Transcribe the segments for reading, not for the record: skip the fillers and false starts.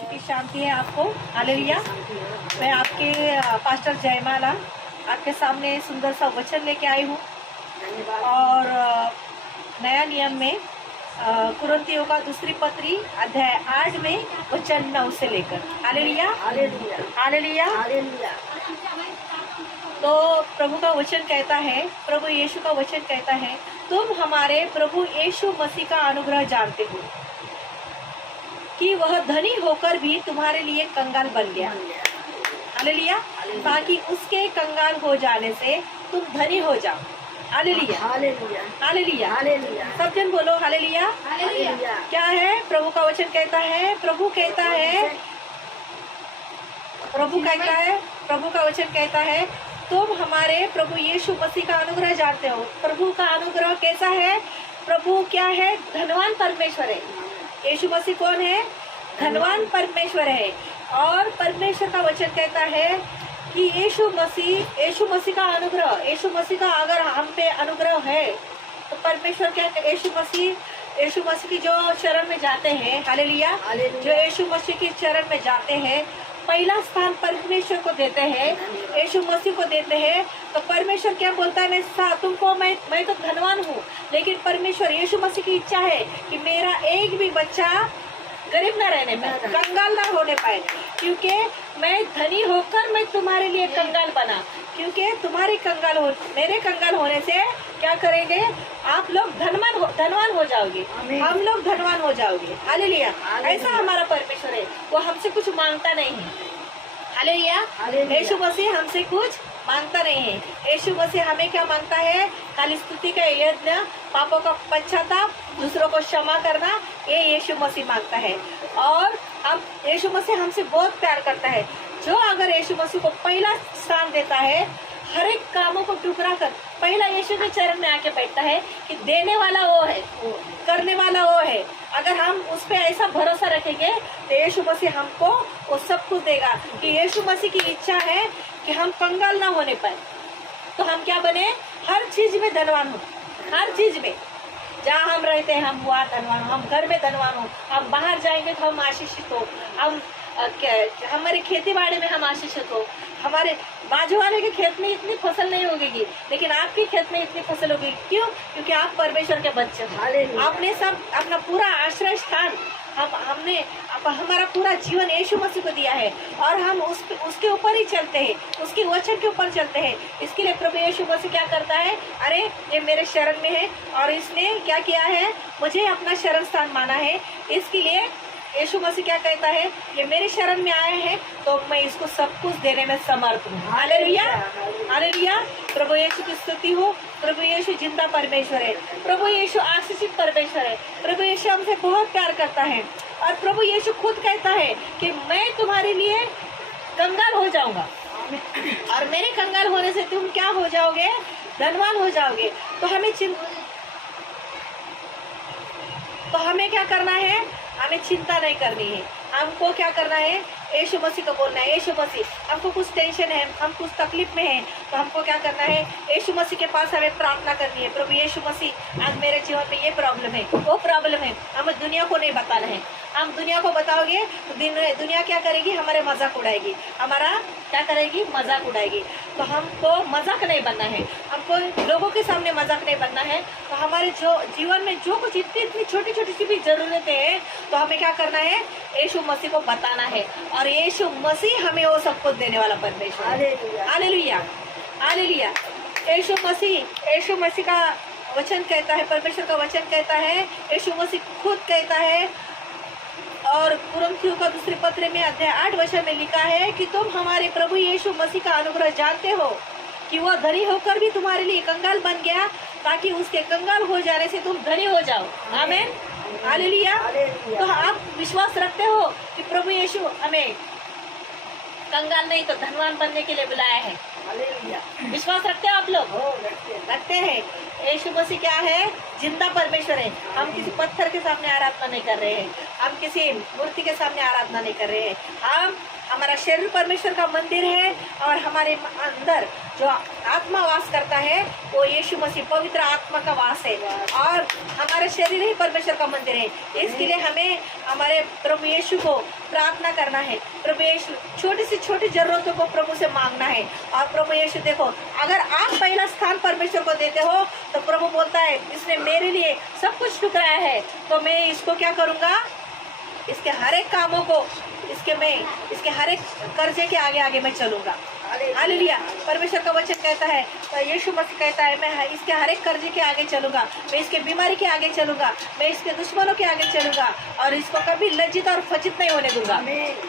यीशु की शांति है आपको। हालेलुया। मैं आपके पास्टर जयमाला आपके सामने सुंदर सा वचन लेके आई हूँ और नया नियम में कुरिन्थियों का दूसरी पत्री अध्याय 8 में वचन 9 से लेकर। Hallelujah hallelujah hallelujah. तो प्रभु का वचन कहता है, प्रभु यीशु का वचन कहता है, तुम हमारे प्रभु यीशु मसीह का अनुग्रह जानते हो कि वह धनी होकर भी तुम्हारे लिए कंगाल बन गया। हालेलुया। ताकि उसके कंगाल हो जाने से तुम धनी हो जाओ। Hallelujah hallelujah hallelujah. सब जन बोलो हालेलुया हालेलुया। क्या है प्रभु का वचन कहता है? प्रभु कहता है, प्रभु का वचन कहता है, तुम हमारे प्रभु यीशु मसीह का अनुग्रह जानते हो। प्रभु का अनुग्रह कैसा है? प्रभु क्या है? धनवान परमेश्वर है। यीशु मसीह कौन है? धनवान परमेश्वर है। और परमेश्वर का वचन कहता है कि यीशु मसीह का अनुग्रह, यीशु मसीह का अगर हम पे अनुग्रह है तो परमेश्वर क्या, यीशु मसीह की जो चरण में जाते हैं, हालेलुया, जो यीशु मसीह की चरण में जाते हैं, पहला स्थान परमेश्वर को देते हैं, यीशु मसीह को देते हैं। तो परमेश्वर क्या बोलता है? मैं तो धनवान हूँ, लेकिन परमेश्वर यीशु मसीह की इच्छा है कि मेरा एक भी बच्चा गरीब ना रहने पाए, कंगाल ना होने पाए, क्योंकि मैं धनी होकर मैं तुम्हारे लिए कंगाल बना। क्योंकि मेरे कंगाल होने से क्या करेंगे? आप लोग धनवान हो जाओगे, हम लोग धनवान हो जाओगे। हालेलुया। ऐसा हमारा परमेश्वर है, वो हमसे कुछ मांगता नहीं है। हालेलुया। यीशु मसीह हमसे कुछ मांगता नहीं है। यीशु मसीह हमें क्या मांगता है? खाली स्तुति का यज्ञ, पापों का पश्चाताप, दूसरों को क्षमा करना, ये यीशु मसीह मांगता है। और हम यीशु मसीह हमसे बहुत प्यार करता है। जो अगर यीशु मसीह को पहला स्थान देता है, हर एक कामों को टुकड़ा कर पहला यीशु के चरण में आके बैठता है कि देने वाला वो है, करने वाला वो है। अगर हम उस पर ऐसा भरोसा रखेंगे तो यीशु मसीह हमको वो सब कुछ देगा। कि यीशु मसीह की इच्छा है कि हम कंगाल ना होने पाए, तो हम क्या बने? हर चीज में धनवान हो। हर चीज में जहाँ हम रहते हैं हम वहाँ धनवान हो, हम घर में धनवान हो, हम बाहर जाएंगे तो हम आशीषित हो, हम हमारे खेती बाड़ी में हम आशीषित हो। हमारे बाजू वाले के खेत में इतनी फसल नहीं होगी, लेकिन आपके खेत में इतनी फसल होगी। क्यों? क्योंकि आप परमेश्वर के बच्चे हो। आपने सब अपना पूरा आश्रय स्थान हमारा पूरा जीवन यीशु मसीह को दिया है और हम उसके ऊपर ही चलते हैं, उसके वचन के ऊपर चलते हैं। इसके लिए प्रभु यीशु मसीह क्या करता है? अरे ये मेरे शरण में है और इसने क्या किया है? मुझे अपना शरण स्थान माना है। इसके लिए यीशु मसीह क्या कहता है? ये मेरे शरण में आए हैं तो मैं इसको सब कुछ देने में समर्थ हूँ। Hallelujah hallelujah. प्रभु यीशु की स्तुति हो। प्रभु यीशु जिंदा परमेश्वर है। प्रभु यीशु आशीषित परमेश्वर है। प्रभु यीशु हमसे बहुत प्यार करता है और प्रभु यीशु खुद कहता है कि मैं तुम्हारे लिए कंगाल हो जाऊंगा और मेरे कंगाल होने से तुम क्या हो जाओगे? धनवान हो जाओगे। तो हमें क्या करना है? हमें चिंता नहीं करनी है। हमको क्या करना है? यीशु मसीह को बोलना है, यीशु मसीह हमको कुछ टेंशन है, हम कुछ तकलीफ में हैं, तो हमको क्या करना है? यीशु मसीह के पास हमें प्रार्थना करनी है। प्रभु यीशु मसीह आज मेरे जीवन में ये प्रॉब्लम है, वो प्रॉब्लम है। हमें दुनिया को नहीं बताना है। हम दुनिया को बताओगे तो दुनिया क्या करेगी? हमारे मजाक उड़ाएगी। हमारा क्या करेगी? मजाक उड़ाएगी। तो हमको मजाक नहीं बनना है, हमको लोगों के सामने मजाक नहीं बनना है। तो हमारे जो जीवन में जो कुछ इतनी छोटी छोटी सी भी जरूरतें हैं, तो हमें क्या करना है? यीशु मसीह को बताना है और यीशु मसीह हमें वो सब कुछ देने वाला परमेश्वर। Hallelujah hallelujah. यीशु मसीह का वचन कहता है, परमेश्वर का वचन कहता है, यीशु मसीह खुद कहता है और कुरिन्थियों का दूसरे पत्र में अध्याय 8 वचन में लिखा है कि तुम हमारे प्रभु यीशु मसीह का अनुग्रह जानते हो कि वह धनी होकर भी तुम्हारे लिए कंगाल बन गया, ताकि उसके कंगाल हो जाने से तुम धनी हो जाओ। आमीन हालेलुया। तो आप विश्वास रखते हो कि प्रभु यीशु हमें कंगाल नहीं तो धनवान बनने के लिए बुलाया है? विश्वास रखते हो आप लोग? रखते हैं। यीशु मसीह क्या है? जिंदा परमेश्वर है। हम किसी पत्थर के सामने आराधना नहीं कर रहे हैं, हम किसी मूर्ति के सामने आराधना नहीं कर रहे हैं। हम हमारा शरीर परमेश्वर का मंदिर है और हमारे अंदर जो आत्मा वास करता है वो यीशु मसीह पवित्र आत्मा का वास है और हमारा शरीर ही परमेश्वर का मंदिर है। इसके लिए हमें हमारे प्रभु यीशु को प्रार्थना करना है। प्रभु यीशु छोटी से छोटी जरूरतों को प्रभु से मांगना है। और प्रभु यीशु देखो, अगर आप पहला स्थान परमेश्वर को देते हो तो प्रभु बोलता है इसने मेरे लिए सब कुछ ठुकराया है, तो मैं इसको क्या करूँगा, इसके हर एक कामों को, इसके हर एक कर्जे के आगे आगे मैं चलूंगा। हालेलुया। परमेश्वर का वचन कहता है, तो यीशु मसीह कहता है मैं इसके हर एक कर्जे के आगे चलूंगा, मैं इसके बीमारी के आगे चलूंगा, मैं इसके दुश्मनों के आगे चलूंगा और इसको कभी लज्जित और फजित नहीं होने दूंगा।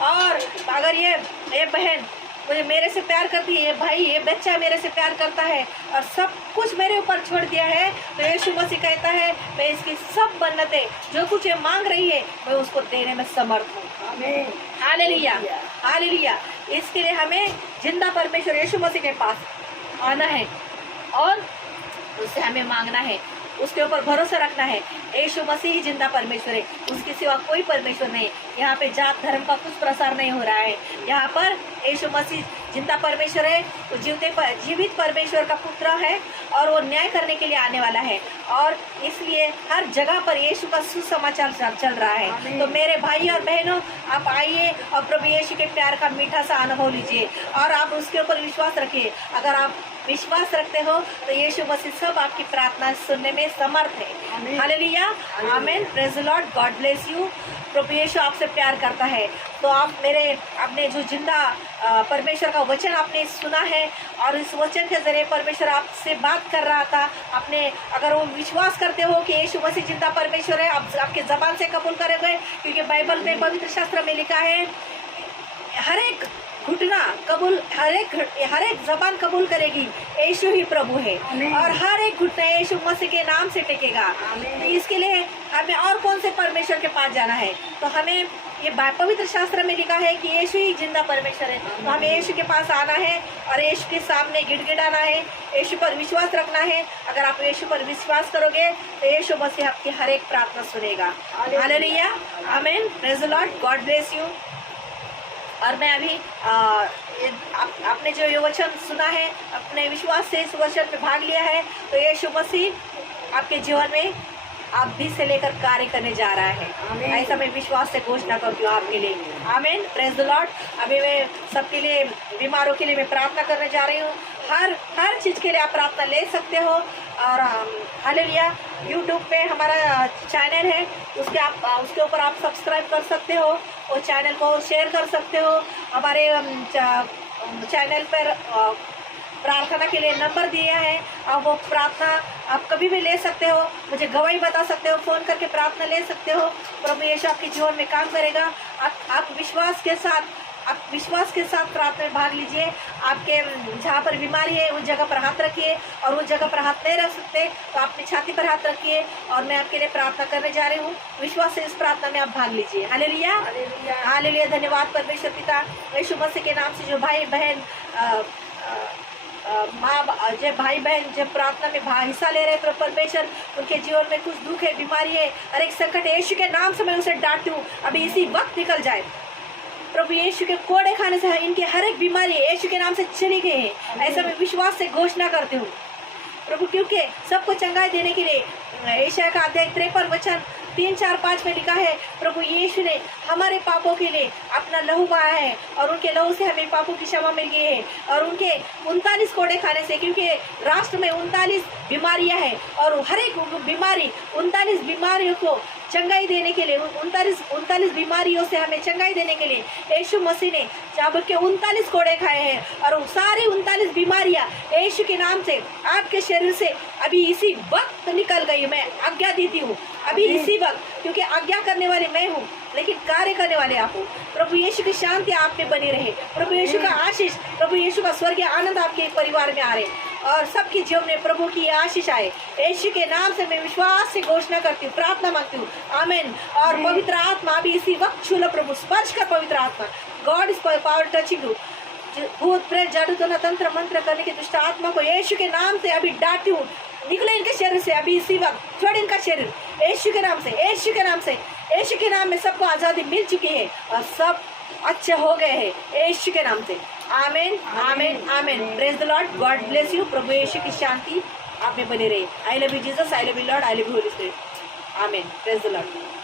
और अगर ये बहन मुझे मेरे से प्यार करती है, ये भाई ये बच्चा मेरे से प्यार करता है और सब कुछ मेरे ऊपर छोड़ दिया है, तो यीशु मसीह कहता है मैं इसकी सब मन्नतें जो कुछ ये मांग रही है मैं उसको देने में समर्थ हूँ। Hallelujah, hallelujah. इसके लिए हमें जिंदा परमेश्वर यीशु मसीह के पास आना है और उससे हमें मांगना है, उसके ऊपर भरोसा रखना है। यीशु मसीह ही जिंदा परमेश्वर है, उसके सिवा कोई परमेश्वर नहीं। यहाँ पे जात धर्म का कुछ प्रसार नहीं हो रहा है। यहाँ पर यीशु मसीह जिंदा परमेश्वर है, वो जीवित परमेश्वर का पुत्र है और वो न्याय करने के लिए आने वाला है और इसलिए हर जगह पर यीशु का सुसमाचार चल रहा है। तो मेरे भाई और बहनों, आप आइए और प्रभु यीशु के प्यार का मीठा सा अनुभव लीजिए और आप उसके ऊपर विश्वास रखिए। अगर आप विश्वास रखते हो तो यीशु मसीह सब आपकी प्रार्थना सुनने में समर्थ है। Hallelujah, amen, praise the lord, God bless you. प्रभु यीशु आपसे प्यार करता है। तो आप अपने जो जिंदा परमेश्वर का वचन आपने सुना है और इस वचन के जरिए परमेश्वर आपसे बात कर रहा था। अगर वो विश्वास करते हो कि यीशु मसीह जिंदा परमेश्वर है, आप आपके जबान से कबूल करोगे, क्योंकि बाइबल में पवित्र शास्त्र में लिखा है हर एक घुटना कबूल, हर एक जबान कबूल करेगी यीशु ही प्रभु है और हर एक घुटना यीशु मसीह के नाम से टेकेगा। तो इसके लिए हमें और कौन से परमेश्वर के पास जाना है? तो हमें ये पवित्र शास्त्र में लिखा है कि यीशु ही जिंदा परमेश्वर है। तो हमें यीशु के पास आना है और यीशु के सामने गिड़गिड़ाना है, यीशु पर विश्वास रखना है। अगर आप यीशु पर विश्वास करोगे तो यीशु मसीह आपकी हर एक प्रार्थना सुनेगा। Hallelujah, amen, praise the lord, God bless you. और मैं अभी आपने जो ये वचन सुना है, अपने विश्वास से इस वचन में भाग लिया है, तो यीशु मसीह आपके जीवन में आप भी से लेकर कार्य करने जा रहा है। ऐसा मैं विश्वास से घोषणा करती हूँ आपके लिए। आमीन, प्रेज द लॉर्ड। अभी मैं सबके लिए, बीमारों के लिए मैं प्रार्थना करने जा रही हूँ। हर चीज़ के लिए आप प्रार्थना ले सकते हो। और हालेलुया, यूट्यूब पे हमारा चैनल है, उसके ऊपर आप सब्सक्राइब कर सकते हो, और चैनल को शेयर कर सकते हो। हमारे चैनल पर प्रार्थना के लिए नंबर दिया है, आप वो प्रार्थना आप कभी भी ले सकते हो, मुझे गवाही बता सकते हो, फ़ोन करके प्रार्थना ले सकते हो। प्रभु यीशु आपके जीवन में काम करेगा। आप विश्वास के साथ प्रार्थना में भाग लीजिए। आपके जहाँ पर बीमारी है उस जगह पर हाथ रखिए, और उस जगह पर हाथ नहीं रख सकते तो अपनी छाती पर हाथ रखिए, और मैं आपके लिए प्रार्थना करने जा रही हूँ। विश्वास से इस प्रार्थना में आप भाग लीजिए। Hallelujah, hallelujah. धन्यवाद परमेश्वर पिता, यीशु मसीह के नाम से जो भाई बहन जो भाई बहन जब प्रार्थना में हिस्सा ले रहे हैं, परमेश्वर उनके जीवन में कुछ दुख है, बीमारी है, हर एक संकट यीशु के नाम से मैं उसे डांटती हूँ, अभी इसी वक्त निकल जाए। प्रभु यीशु के कोड़े खाने से इनकी हर एक बीमारी यीशु के नाम से चली गई है। ऐसा मैं विश्वास से घोषणा करती हूँ प्रभु, क्योंकि सबको चंगाई देने के लिए यशायाह का अध्याय 53 वचन 3, 4, 5 में लिखा है, प्रभु यीशु ने हमारे पापों के लिए अपना लहू बहाया है और उनके लहू से हमें पापों की क्षमा मिल गई है। और उनके 39 कोड़े खाने से, क्योंकि राष्ट्र में 39 बीमारियां हैं और हर एक बीमारी 39 बीमारियों को चंगाई देने के लिए, 39 बीमारियों से हमें चंगाई देने के लिए यीशु मसीह ने चाबुक के 39 कोड़े खाए हैं, और वो सारी 39 बीमारियां यीशु के नाम से आपके शरीर से अभी इसी वक्त निकल गई। मैं आज्ञा देती हूँ अभी इसी वक्त, क्योंकि आज्ञा करने वाले मैं हूँ लेकिन कार्य करने वाले आप हो। प्रभु यीशु की शांति आप में बनी रहे, प्रभु यीशु का आशीष, प्रभु यीशु का स्वर्गीय आनंद आपके परिवार में आ रहे, और सबके जीवन में प्रभु की आशीष आए। यीशु के नाम से मैं विश्वास से घोषणा करती हूँ, प्रार्थना मांगती हूँ। आमीन। और पवित्र आत्मा अभी इसी वक्त छू लो प्रभु, स्पर्श कर पवित्र आत्मा। God is power touching you. भूत प्रेत जादू टोना तंत्र मंत्र करने की दुष्ट आत्मा को यीशु के नाम से अभी डांटती हूँ, निकले इनके शरीर से अभी इसी वक्त, छोड़ इनका शरीर यीशु के नाम से, यीशु के नाम से, यीशु के नाम में सबको आज़ादी मिल चुकी है, और सब अच्छे हो गए हैं यीशु के नाम से। Amen amen amen. Praise the lord. God bless you. प्रभु यीशु की शांति आप में बनी रही। I love you Jesus, I love you lord, I love you holy spirit. Amen. Praise the Lord.